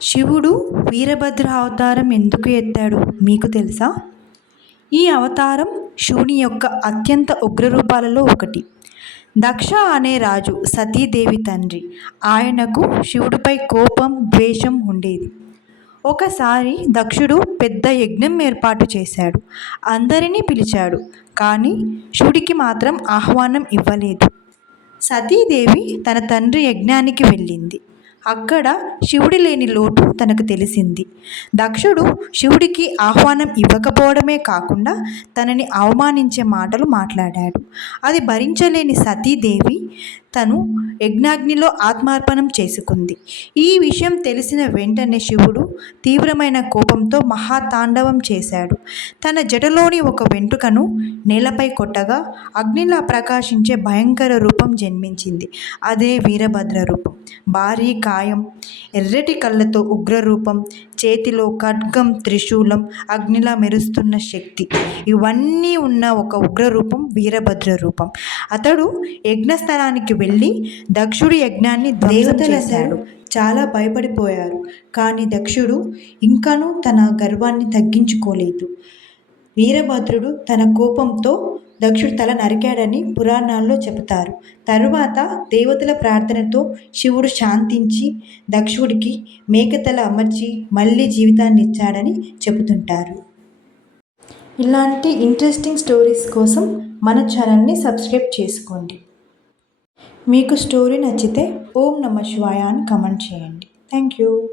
శివుడు వీరభద్ర అవతారం ఎందుకు ఎత్తాడు మీకు తెలుసా? ఈ అవతారం శివుని యొక్క అత్యంత ఉగ్రరూపాలలో ఒకటి. దక్ష అనే రాజు సతీదేవి తండ్రి. ఆయనకు శివుడిపై కోపం, ద్వేషం ఉండేది. ఒకసారి దక్షుడు పెద్ద యజ్ఞం ఏర్పాటు చేశాడు. అందరినీ పిలిచాడు. కానీ శివుడికి మాత్రం ఆహ్వానం ఇవ్వలేదు. సతీదేవి తన తండ్రి యజ్ఞానికి వెళ్ళింది. అక్కడ శివుడి లేని లోటు తనకు తెలిసింది. దక్షుడు శివుడికి ఆహ్వానం ఇవ్వకపోవడమే కాకుండా తనని అవమానించే మాటలు మాట్లాడాడు. అది భరించలేని సతీదేవి తను యజ్ఞాగ్నిలో ఆత్మార్పణం చేసుకుంది. ఈ విషయం తెలిసిన వెంటనే శివుడు తీవ్రమైన కోపంతో మహాతాండవం చేశాడు. తన జటలోని ఒక వెంట్రుకను నేలపై కొట్టగా అగ్నిలా ప్రకాశించే భయంకర రూపం జన్మించింది. అదే వీరభద్ర రూపం. భారీ కాయం, ఎర్రటి కళ్ళతో ఉగ్రరూపం, చేతిలో ఖడ్గం, త్రిశూలం, అగ్నిలా మెరుస్తున్న శక్తి, ఇవన్నీ ఉన్న ఒక ఉగ్రరూపం వీరభద్ర రూపం. అతడు యజ్ఞస్థలానికి వెళ్ళి దక్షుడి యజ్ఞాన్ని ధ్వంసం చేశాడు. చాలా భయపడిపోయారు. కానీ దక్షుడు ఇంకనూ తన గర్వాన్ని తగ్గించుకోలేదు. వీరభద్రుడు తన కోపంతో దక్షుడి తల నరికాడని పురాణాల్లో చెబుతారు. తరువాత దేవతల ప్రార్థనతో శివుడు శాంతించి దక్షుడికి మేకతల అమర్చి మళ్ళీ జీవితాన్ని ఇచ్చాడని చెబుతుంటారు. ఇలాంటి ఇంట్రెస్టింగ్ స్టోరీస్ కోసం మన ఛానల్ని సబ్స్క్రైబ్ చేసుకోండి. మీకు స్టోరీ నచ్చితే ఓం నమః శివాయ అని కామెంట్ చేయండి. Thank you.